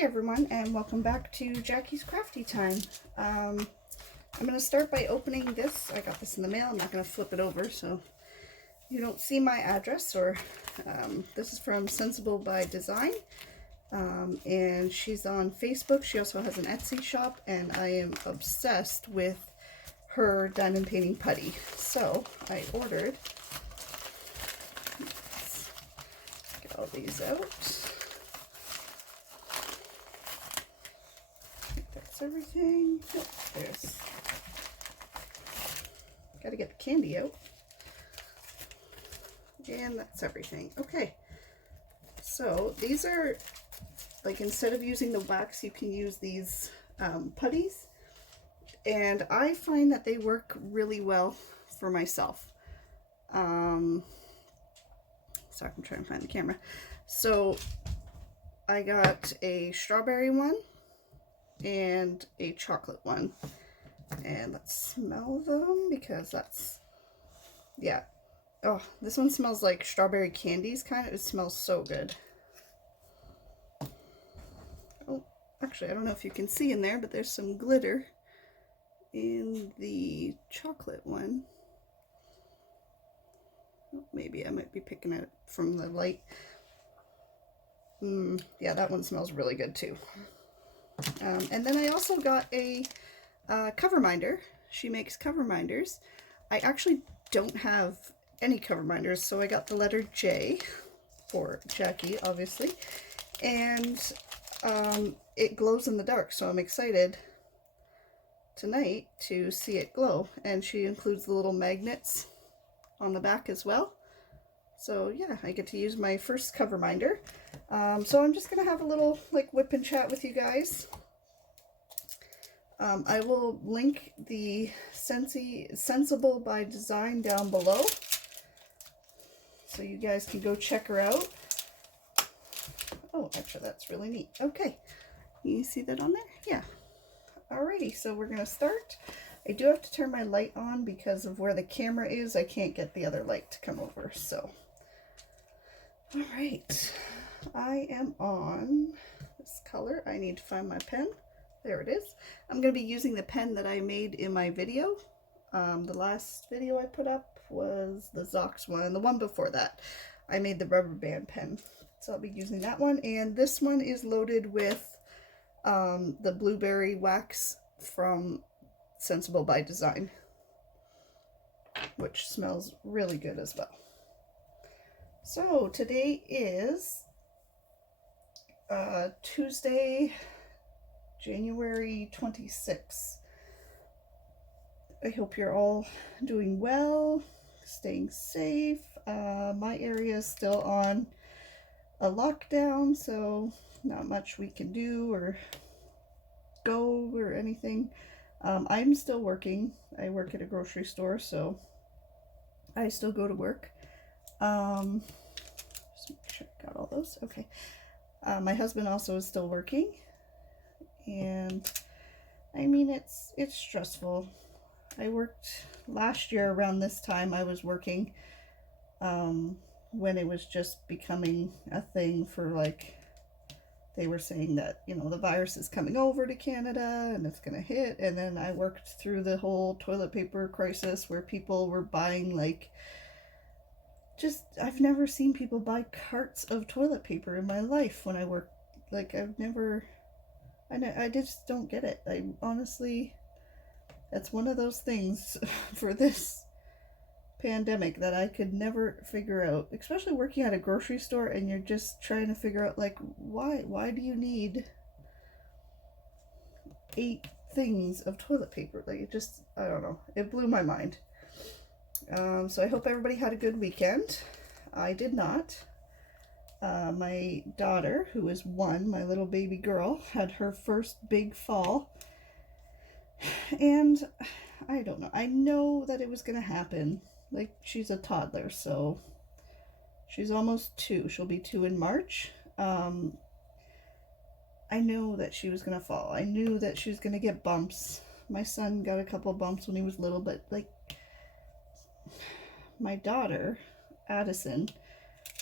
Hey everyone, and welcome back to Jackie's Crafty Time. I'm going to start by opening this. I got this in the mail. I'm not going to flip it over so you don't see my address. This is from Sensible by Design, and she's on Facebook. She also has an Etsy shop, and I am obsessed with her diamond painting putty. So I ordered. Let's get all these out. Everything. Oh, there's. Gotta get the candy out. And that's everything. Okay. So these are, like, instead of using the wax, you can use these putties. And I find that they work really well for myself. Sorry, I'm trying to find the camera. So I got a strawberry one and a chocolate one, and let's smell them because that's, yeah, oh, this one smells like strawberry candies kind of. It smells so good. Oh, actually I don't know if you can see in there, but there's some glitter in the chocolate one. Oh, maybe I might be picking it from the light. Yeah, that one smells really good too. And then I also got a cover minder. She makes cover minders. I actually don't have any cover minders, so I got the letter J for Jackie, obviously. And it glows in the dark, so I'm excited tonight to see it glow. And she includes the little magnets on the back as well. So yeah, I get to use my first cover minder. So I'm just gonna have a little like whip and chat with you guys. I will link the Sensible by Design down below, so you guys can go check her out. Oh, actually that's really neat. Okay, you see that on there? Yeah. Alrighty, so we're gonna start. I do have to turn my light on because of where the camera is. I can't get the other light to come over, so. Alright, I am on this color. I need to find my pen. There it is. I'm going to be using the pen that I made in my video. The last video I put up was the Zox one, and the one before that I made the rubber band pen. So I'll be using that one, and this one is loaded with the blueberry wax from Sensible by Design, which smells really good as well. So today is Tuesday, January 26th. I hope you're all doing well, staying safe. My area is still on a lockdown, so not much we can do or go or anything. I'm still working. I work at a grocery store, so I still go to work. Just make sure I got all those. Okay. My husband also is still working, and I mean it's stressful. I worked last year around this time. I was working when it was just becoming a thing for, like, they were saying that, you know, the virus is coming over to Canada and it's gonna hit, and then I worked through the whole toilet paper crisis where people were buying, like, just, I've never seen people buy carts of toilet paper in my life when I worked. Like, I just don't get it. I honestly, that's one of those things for this pandemic that I could never figure out, especially working at a grocery store and you're just trying to figure out, like, why do you need 8 things of toilet paper? Like, it just, I don't know, it blew my mind. So I hope everybody had a good weekend. I did not. My daughter, who is 1, my little baby girl, had her first big fall. And I don't know. I know that it was going to happen. Like, she's a toddler, so she's almost 2. She'll be 2 in March. I knew that she was going to fall. I knew that she was going to get bumps. My son got a couple bumps when he was little, but, like, my daughter, Addison,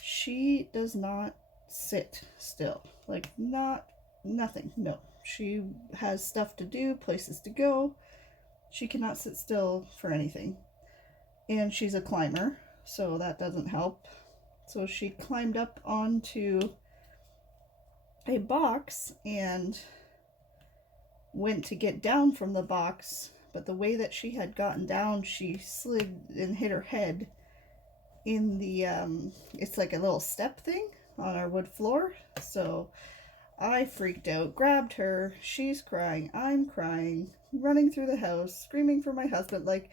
she does not sit still. Like, not nothing. No. She has stuff to do, places to go. She cannot sit still for anything. And she's a climber, so that doesn't help. So she climbed up onto a box and went to get down from the box, but the way that she had gotten down, she slid and hit her head in the it's like a little step thing on our wood floor. So I freaked out, grabbed her, she's crying, I'm crying, running through the house, screaming for my husband. Like,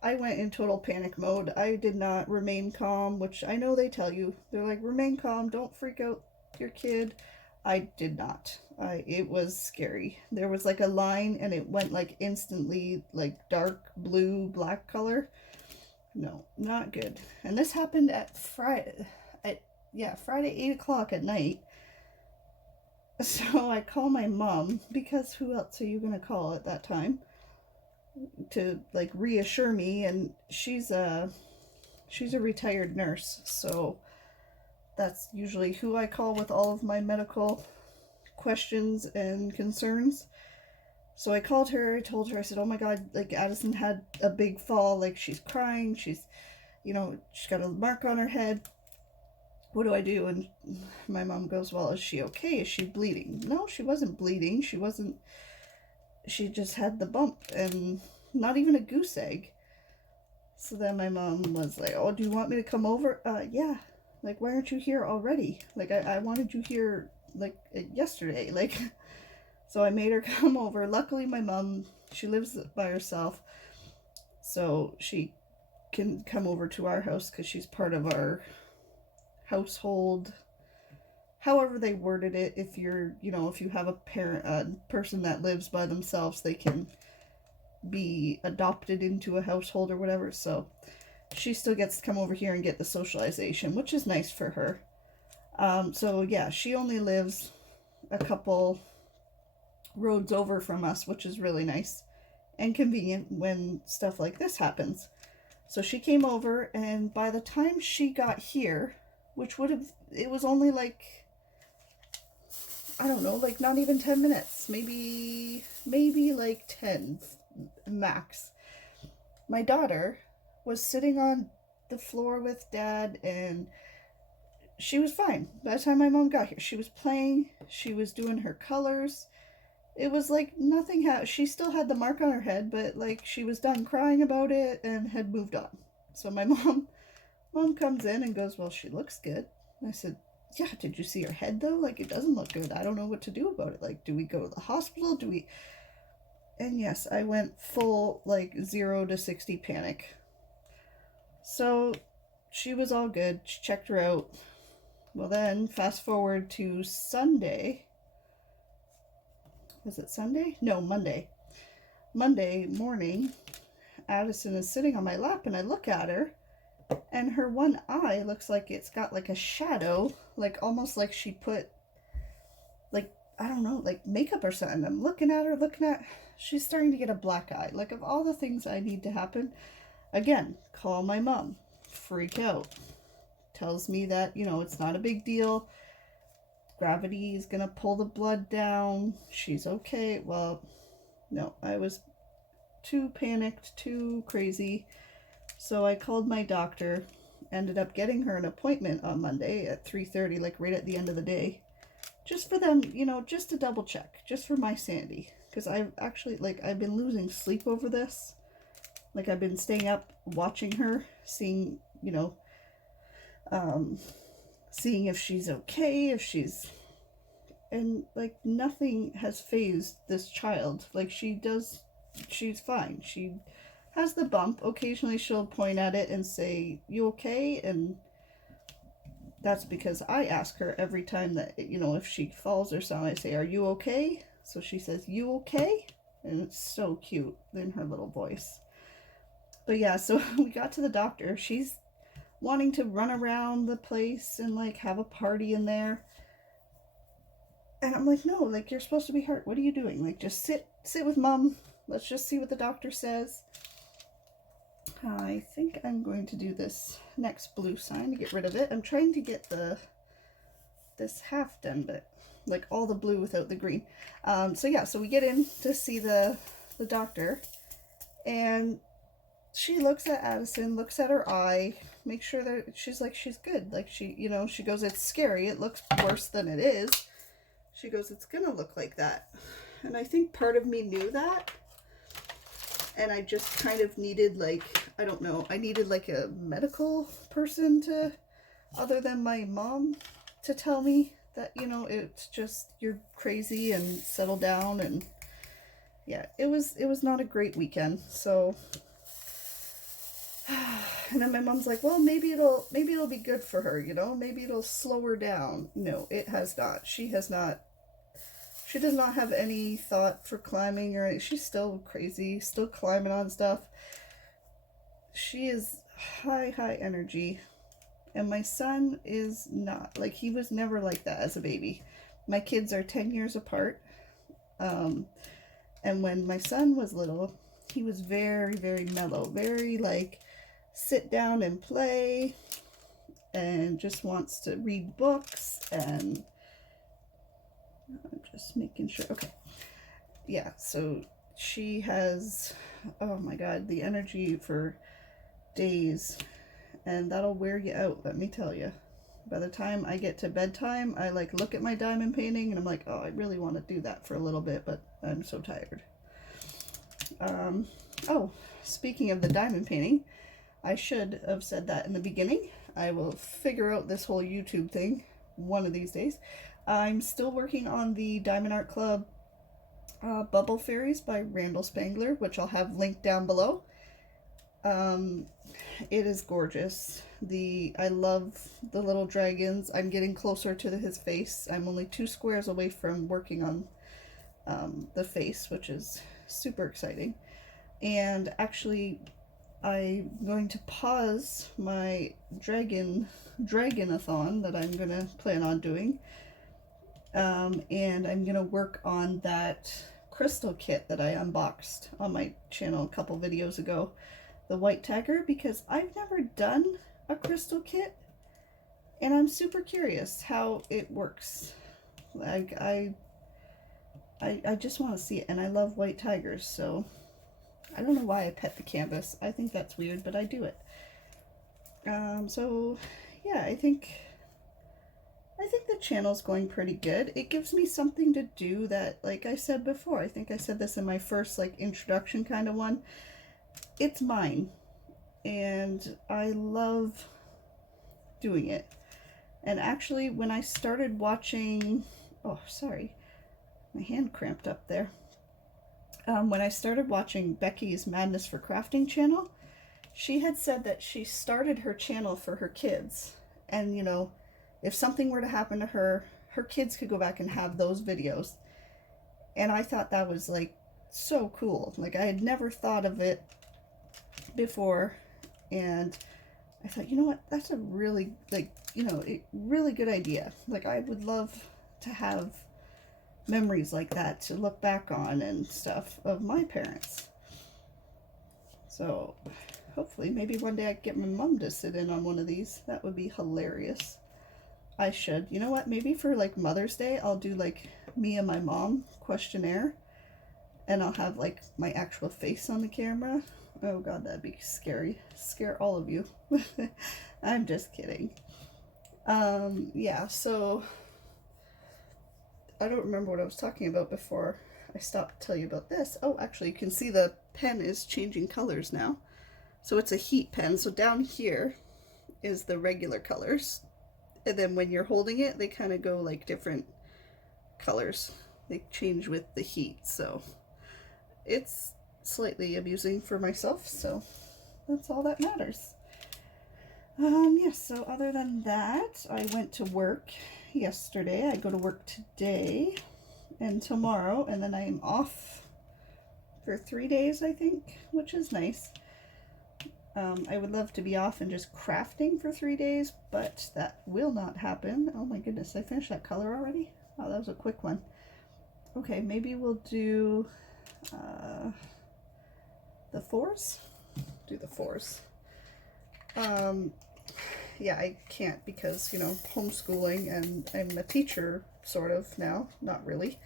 I went in total panic mode. I did not remain calm, which I know they tell you. They're like, remain calm, don't freak out your kid. I did not. It was scary. There was like a line and it went like instantly like dark blue, black color. No, not good. And this happened at Friday, Friday 8 o'clock at night. So I call my mom, because who else are you gonna call at that time to like reassure me? And she's a retired nurse, so that's usually who I call with all of my medical questions and concerns. So I called her, I told her, I said, oh my God, like Addison had a big fall, like she's crying, she's got a mark on her head. What do I do? And my mom goes, well, is she okay? Is she bleeding? No, she wasn't bleeding. She just had the bump and not even a goose egg. So then my mom was like, oh, do you want me to come over? Yeah. Like, why aren't you here already? Like, I wanted you here, like, yesterday. Like, so I made her come over. Luckily, my mom, she lives by herself. So she can come over to our house because she's part of our household, however they worded it. If you're, if you have a person that lives by themselves, they can be adopted into a household or whatever. So she still gets to come over here and get the socialization, which is nice for her. So yeah, she only lives a couple roads over from us, which is really nice and convenient when stuff like this happens. So she came over, and by the time she got here, which it was only like, I don't know, like not even 10 minutes, maybe like 10 max. My daughter was sitting on the floor with Dad, and she was fine. By the time my mom got here, she was playing, she was doing her colors. It was like nothing happened. She still had the mark on her head, but like she was done crying about it and had moved on. So my mom comes in and goes, well, she looks good. And I said, yeah, did you see her head though? Like, it doesn't look good. I don't know what to do about it. Like, do we go to the hospital? And yes, I went full like 0 to 60 panic. So she was all good. She checked her out. Well, then fast forward to Sunday. Was it Sunday? No, Monday. Monday morning, Addison is sitting on my lap, and I look at her, and her one eye looks like it's got like a shadow, like almost like she put, like, I don't know, like makeup or something. I'm looking at her, she's starting to get a black eye. Like, of all the things I need to happen, again, call my mom, freak out, tells me that, it's not a big deal. Gravity is gonna pull the blood down. She's okay. Well, no, I was too panicked, too crazy. So I called my doctor, ended up getting her an appointment on Monday at 3:30, like right at the end of the day. Just for them, just to double check, just for my sanity. Because I've actually, like, I've been losing sleep over this. Like, I've been staying up watching her, seeing, seeing if she's okay, and like nothing has phased this child. Like, she's fine. She has the bump. Occasionally she'll point at it and say, you okay? And that's because I ask her every time that, if she falls or something, I say, are you okay? So she says, you okay? And it's so cute in her little voice. But yeah, so we got to the doctor. She's wanting to run around the place and like have a party in there. And I'm like, no, like, you're supposed to be hurt. What are you doing? Like, just sit with Mom. Let's just see what the doctor says. I think I'm going to do this next blue sign to get rid of it. I'm trying to get this half done, but like all the blue without the green. So yeah, so we get in to see the doctor, and she looks at Addison, looks at her eye, makes sure that she's like, she's good. Like she, you know, she goes, it's scary. It looks worse than it is. She goes, it's gonna look like that. And I think part of me knew that. And I just kind of needed, like, I don't know, I needed like a medical person to, other than my mom, to tell me that, you know, it's just, you're crazy and settle down. And yeah, it was not a great weekend. So, and then my mom's like, well, maybe it'll be good for her, you know, maybe it'll slow her down. No, it has not. She does not have any thought for climbing, or she's still crazy, still climbing on stuff. She is high energy. And my son is not. Like, he was never like that as a baby. My kids are 10 years apart. And when my son was little, he was very, very mellow. Very, like, sit down and play. And just wants to read books. And I'm just making sure. Okay. Yeah, so she has, oh my God, the energy for days. And that'll wear you out, let me tell you. By the time I get to bedtime, I like look at my diamond painting and I'm like, oh, I really want to do that for a little bit, but I'm so tired. Oh, speaking of the diamond painting, I should have said that in the beginning. I will figure out this whole YouTube thing one of these days. I'm still working on the Diamond Art Club Bubble Fairies by Randall Spangler, which I'll have linked down below. It is gorgeous. I love the little dragons. I'm getting closer to his face. I'm only 2 squares away from working on the face, which is super exciting. And actually, I'm going to pause my Dragonathon that I'm going to plan on doing. And I'm going to work on that crystal kit that I unboxed on my channel a couple videos ago. The White Tiger, because I've never done a crystal kit. And I'm super curious how it works. Like, I just want to see it. And I love white tigers, so I don't know why I pet the canvas. I think that's weird, but I do it. So yeah, I think the channel's going pretty good. It gives me something to do that, like I said before, I think I said this in my first like introduction kind of one. It's mine. And I love doing it. And actually, when I started watching, oh, sorry, my hand cramped up there. When I started watching Becky's Madness for Crafting channel, she had said that she started her channel for her kids. And, you know, if something were to happen to her, her kids could go back and have those videos. And I thought that was, like, so cool. Like, I had never thought of it before. And I thought, you know what, that's a really, like, you know, a really good idea. Like, I would love to have memories like that to look back on and stuff of my parents. So hopefully maybe one day I can get my mom to sit in on one of these. That would be hilarious. I should. You know what, maybe for like Mother's Day I'll do like me and my mom questionnaire, and I'll have like my actual face on the camera. Oh God, that'd be scary. Scare all of you. I'm just kidding. Yeah, so I don't remember what I was talking about before I stopped to tell you about this. Oh, actually, you can see the pen is changing colors now. So it's a heat pen. So down here is the regular colors. And then when you're holding it, they kind of go like different colors. They change with the heat. So it's slightly amusing for myself. So that's all that matters. Yes, so other than that, I went to work yesterday. I go to work today and tomorrow, and then I am off for 3 days, I think, which is nice. I would love to be off and just crafting for 3 days, but that will not happen. Oh my goodness, I finished that color already? Oh, that was a quick one. Okay, maybe we'll do the 4s? Do the 4s. Yeah, I can't because, you know, homeschooling, and I'm a teacher sort of now, not really.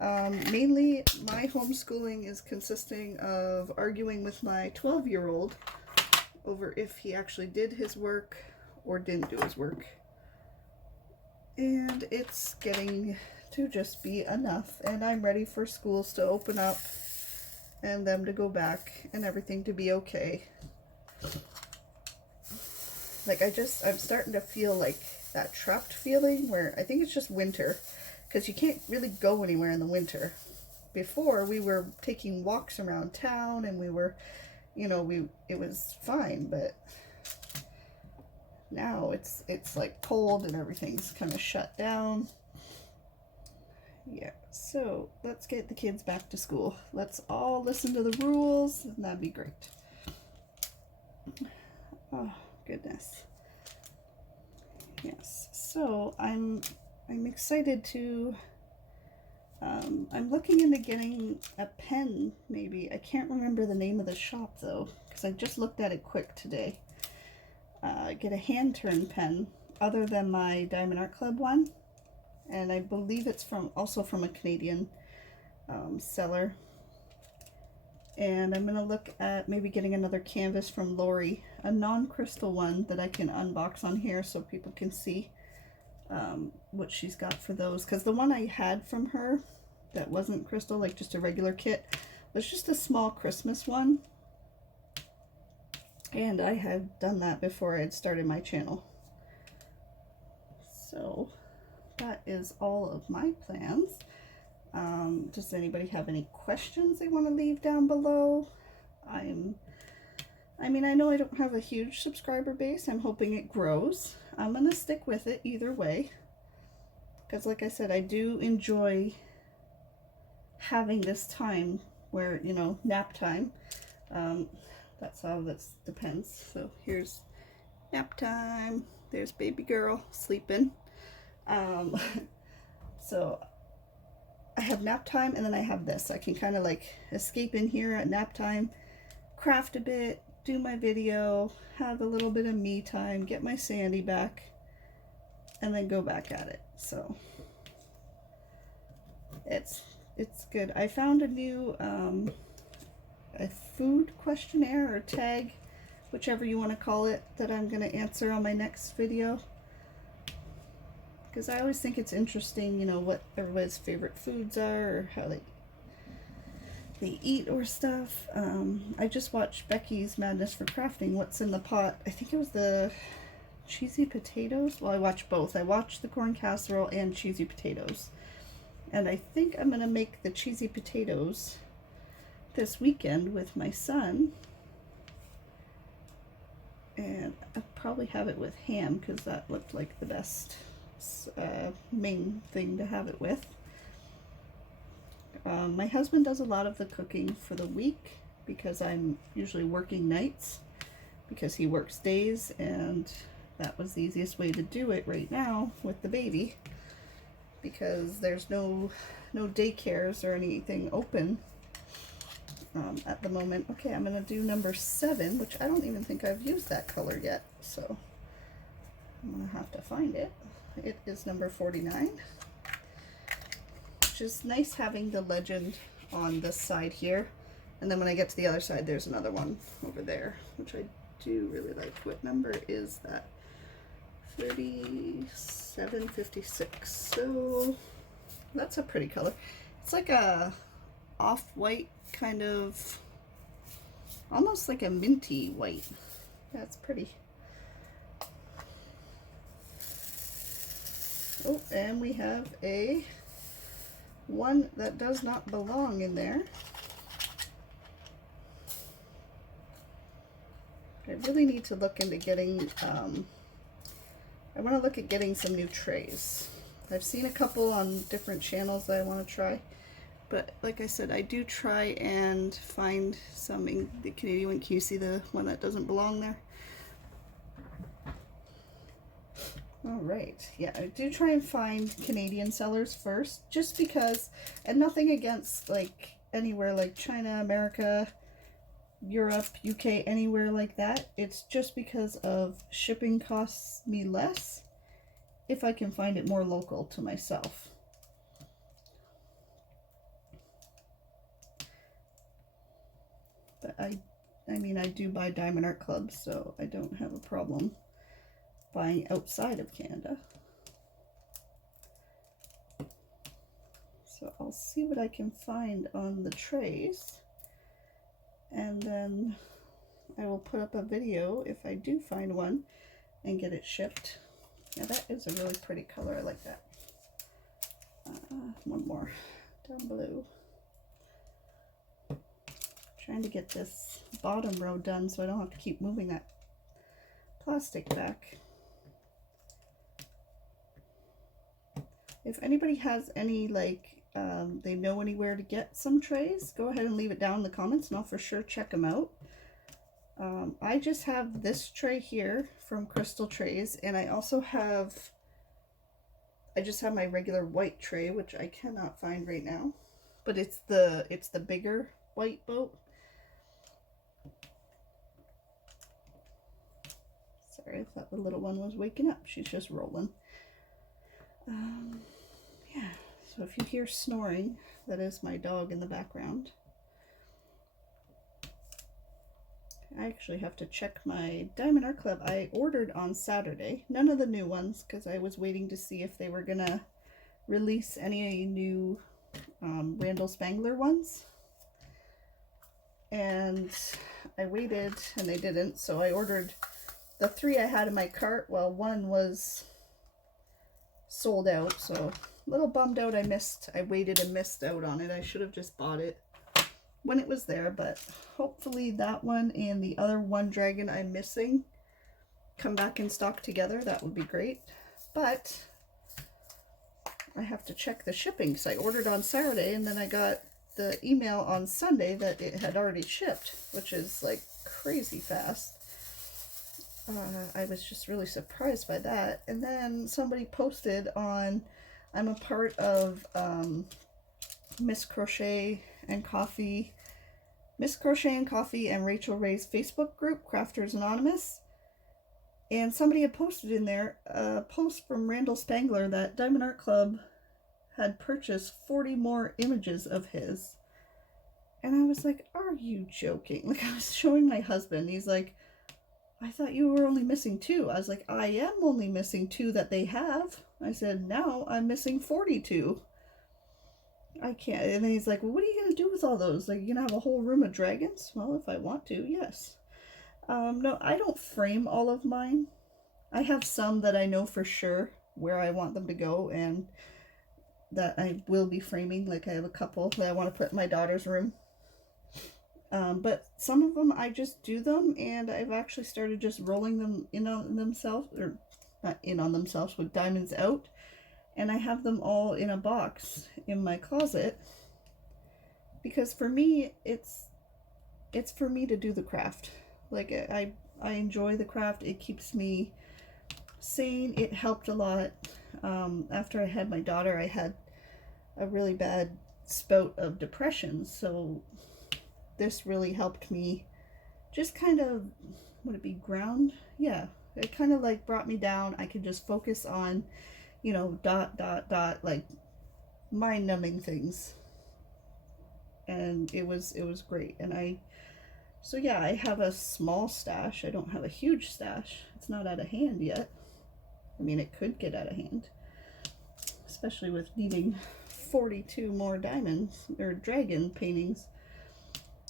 Mainly my homeschooling is consisting of arguing with my 12-year-old over if he actually did his work or didn't do his work. And it's getting to just be enough, and I'm ready for schools to open up and them to go back and everything to be okay. Like, I'm starting to feel like that trapped feeling where I think it's just winter, because you can't really go anywhere in the winter. Before, we were taking walks around town and we were, it was fine, but now it's like cold and everything's kind of shut down. Yeah, so let's get the kids back to school. Let's all listen to the rules, and that'd be great. Oh, goodness. Yes, so I'm excited to, I'm looking into getting a pen, maybe. I can't remember the name of the shop, though, because I just looked at it quick today. Get a hand-turn pen, other than my Diamond Art Club one. And I believe it's also from a Canadian seller. And I'm going to look at maybe getting another canvas from Lori, a non-crystal one that I can unbox on here so people can see what she's got for those. Because the one I had from her that wasn't crystal, like just a regular kit, was just a small Christmas one. And I had done that before I had started my channel. So that is all of my plans. Does anybody have any questions they want to leave down below? I know I don't have a huge subscriber base. I'm hoping it grows. I'm going to stick with it either way. Because like I said, I do enjoy having this time where, nap time. That's how this depends. So here's nap time. There's baby girl sleeping. So I have nap time, and then I have this. I can kind of like escape in here at nap time, craft a bit, do my video, have a little bit of me time, get my Sandy back, and then go back at it. So it's good. I found a new a food questionnaire or tag, whichever you want to call it, that I'm going to answer on my next video. Because I always think it's interesting, what everybody's favorite foods are, or how they eat or stuff. I just watched Becky's Madness for Crafting, What's in the Pot. I think it was the cheesy potatoes. Well, I watched both. I watched the corn casserole and cheesy potatoes. And I think I'm going to make the cheesy potatoes this weekend with my son. And I'll probably have it with ham, because that looked like the best main thing to have it with. My husband does a lot of the cooking for the week, because I'm usually working nights, because he works days, and that was the easiest way to do it right now with the baby, because there's no daycares or anything open at the moment. Okay, I'm gonna do number 7, which I don't even think I've used that color yet, so I'm gonna have to find it. It is number 49, which is nice having the legend on this side here, and then when I get to the other side, there's another one over there, which I do really like. What number is that? 3756. So that's a pretty color. It's like a off-white kind of, almost like a minty white. That's pretty. Oh, and we have a one that does not belong in there. I really need to look into getting, I want to look at getting some new trays. I've seen a couple on different channels that I want to try. But like I said, I do try and find some in the Canadian one. Can you see the one that doesn't belong there? Alright, yeah, I do try and find Canadian sellers first, just because, and nothing against like anywhere like China, America, Europe, UK, anywhere like that. It's just because of shipping costs me less, if I can find it more local to myself. But I mean, I do buy Diamond Art Club, so I don't have a problem buying outside of Canada. So I'll see what I can find on the trays, and then I will put up a video if I do find one and get it shipped. Yeah, that is a really pretty color. I like that. One more down below. Trying to get this bottom row done so I don't have to keep moving that plastic back. If anybody has any, like, they know anywhere to get some trays, go ahead and leave it down in the comments and I'll for sure check them out. I just have this tray here from Crystal Trays, and I also have, I just have my regular white tray, which I cannot find right now, but it's the bigger white boat. Sorry, I thought the little one was waking up. She's just rolling. Yeah, so if you hear snoring, that is my dog in the background. I actually have to check my Diamond Art Club. I ordered on Saturday. None of the new ones, because I was waiting to see if they were going to release any new Randall Spangler ones. And I waited, and they didn't, so I ordered the 3 I had in my cart. Well, one was sold out, so a little bummed out. I waited and missed out on it. I should have just bought it when it was there, but hopefully that one and the other one dragon I'm missing come back in stock together. That would be great. But I have to check the shipping because I ordered on Saturday and then I got the email on Sunday that it had already shipped, which is like crazy fast. I was just really surprised by that. And then somebody posted on, I'm a part of Miss Crochet and Coffee and Rachel Ray's Facebook group, Crafters Anonymous. And somebody had posted in there a post from Randall Spangler that Diamond Art Club had purchased 40 more images of his. And I was like, are you joking? Like, I was showing my husband. He's like, I thought you were only missing 2. I was like, I am only missing 2 that they have. I said, now I'm missing 42. I can't. And then he's like, well, what are you going to do with all those? Like, you going to have a whole room of dragons? Well, if I want to, yes. No, I don't frame all of mine. I have some that I know for sure where I want them to go and that I will be framing. Like, I have a couple that I want to put in my daughter's room. But some of them I just do them, and I've actually started just rolling them in on themselves, or not in on themselves, with diamonds out. And I have them all in a box in my closet because for me, it's for me to do the craft. Like, I enjoy the craft. It keeps me sane. It helped a lot. After I had my daughter, I had a really bad spout of depression. So this really helped me just kind of, would it be ground? Yeah, it kind of like brought me down. I could just focus on, you know, like mind-numbing things. And it was great. And so yeah, I have a small stash. I don't have a huge stash. It's not out of hand yet. I mean, it could get out of hand, especially with needing 42 more diamonds or dragon paintings.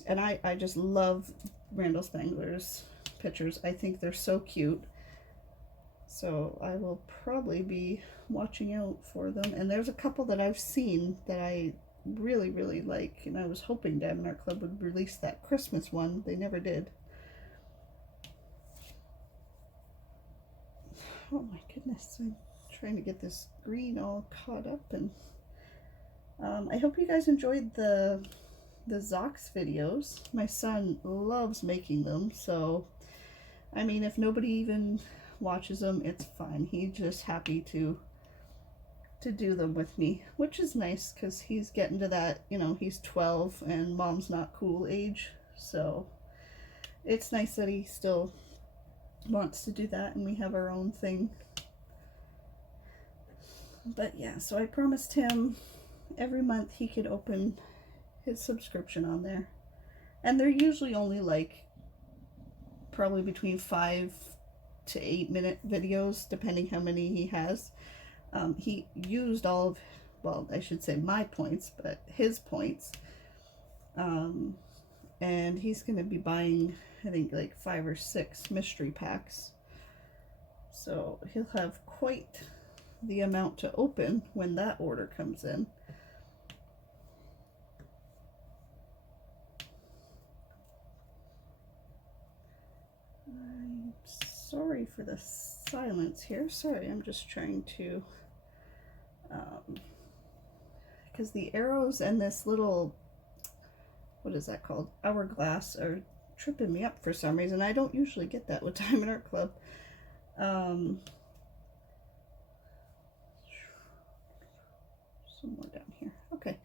And I just love Randall Spangler's pictures. I think they're so cute. So I will probably be watching out for them. And there's a couple that I've seen that I really, really like. And I was hoping Diamond Art Club would release that Christmas one. They never did. Oh my goodness. I'm trying to get this green all caught up. And I hope you guys enjoyed the Zox videos. My son loves making them, so I mean, if nobody even watches them, it's fine. He's just happy to do them with me, which is nice because he's getting to that, you know, he's 12 and mom's not cool age, so it's nice that he still wants to do that and we have our own thing. But yeah, so I promised him every month he could open his subscription on there. And they're usually only like probably between 5 to 8 minute videos, depending how many he has. He used all of, well, I should say my points, but his points. And he's going to be buying, I think, like 5 or 6 mystery packs. So he'll have quite the amount to open when that order comes in. I'm sorry for the silence here. Sorry, I'm just trying to, because the arrows and this little, what is that called, hourglass, are tripping me up for some reason. I don't usually get that with Diamond Art Club. Somewhere down here. Okay.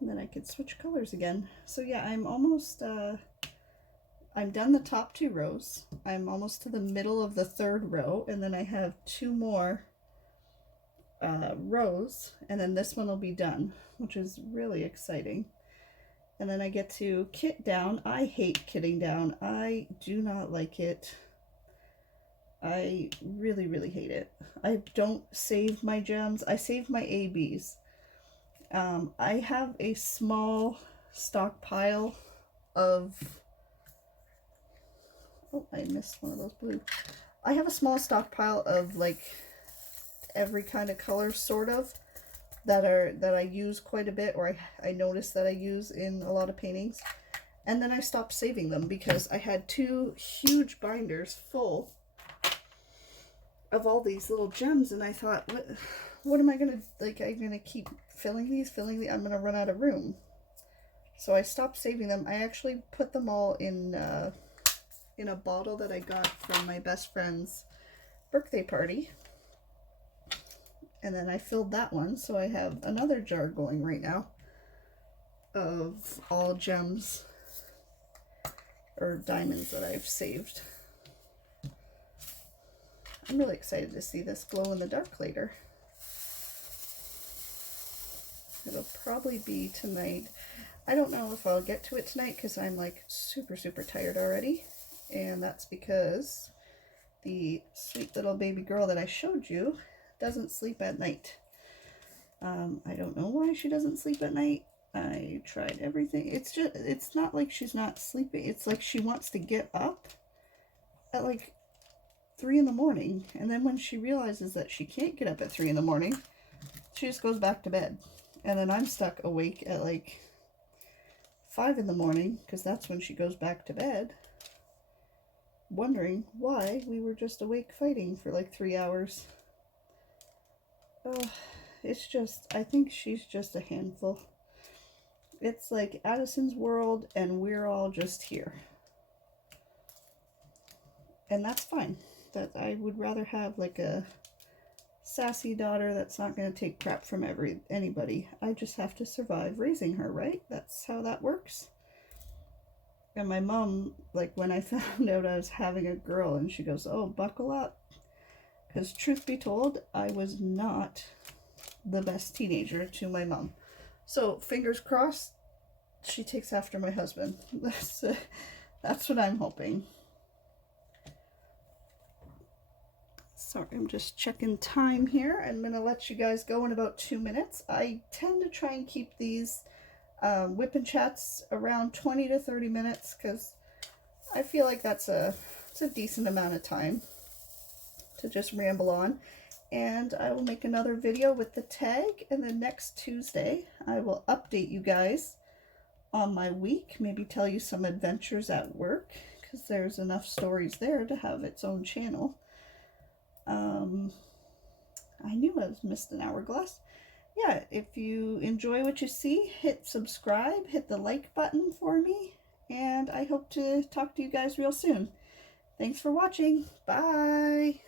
And then I could switch colors again. So yeah, I'm almost, I'm done the top 2 rows. I'm almost to the middle of the 3rd row, and then I have 2 more rows, and then this one will be done, which is really exciting. And then I get to kit down. I hate kitting down. I do not like it. I really, really hate it. I don't save my gems. I save my ABs. I have a small stockpile of, oh, I missed one of those blue. I have a small stockpile of like every kind of color, sort of, that I use quite a bit, or I notice that I use in a lot of paintings. And then I stopped saving them because I had 2 huge binders full of all these little gems, and I thought, what am I gonna, like, I'm gonna keep filling these, I'm gonna run out of room. So I stopped saving them. I actually put them all in a bottle that I got from my best friend's birthday party, and then I filled that one, so I have another jar going right now of all gems or diamonds that I've saved. I'm really excited to see this glow in the dark later. It'll probably be tonight. I don't know if I'll get to it tonight because I'm like super, super tired already. And that's because the sweet little baby girl that I showed you doesn't sleep at night. I don't know why she doesn't sleep at night. I tried everything. It's not like she's not sleeping. It's like she wants to get up at like 3 in the morning, and then when she realizes that she can't get up at 3 in the morning, she just goes back to bed. And then I'm stuck awake at like 5 in the morning, because that's when she goes back to bed, wondering why we were just awake fighting for like 3 hours. Oh, it's just, I think she's just a handful. It's like Addison's world, and we're all just here. And that's fine. That I would rather have like a sassy daughter that's not going to take crap from anybody. I just have to survive raising her, right? That's how that works. And my mom, like when I found out I was having a girl, and she goes, oh, buckle up. Because truth be told, I was not the best teenager to my mom. So fingers crossed, she takes after my husband. That's what I'm hoping. Sorry, I'm just checking time here. I'm going to let you guys go in about 2 minutes. I tend to try and keep these whip and chats around 20 to 30 minutes because I feel like it's a decent amount of time to just ramble on. And I will make another video with the tag, and then next Tuesday I will update you guys on my week, maybe tell you some adventures at work, because there's enough stories there to have its own channel. I knew I missed an hourglass. Yeah, if you enjoy what you see, hit subscribe, hit the like button for me, and I hope to talk to you guys real soon. Thanks for watching. Bye!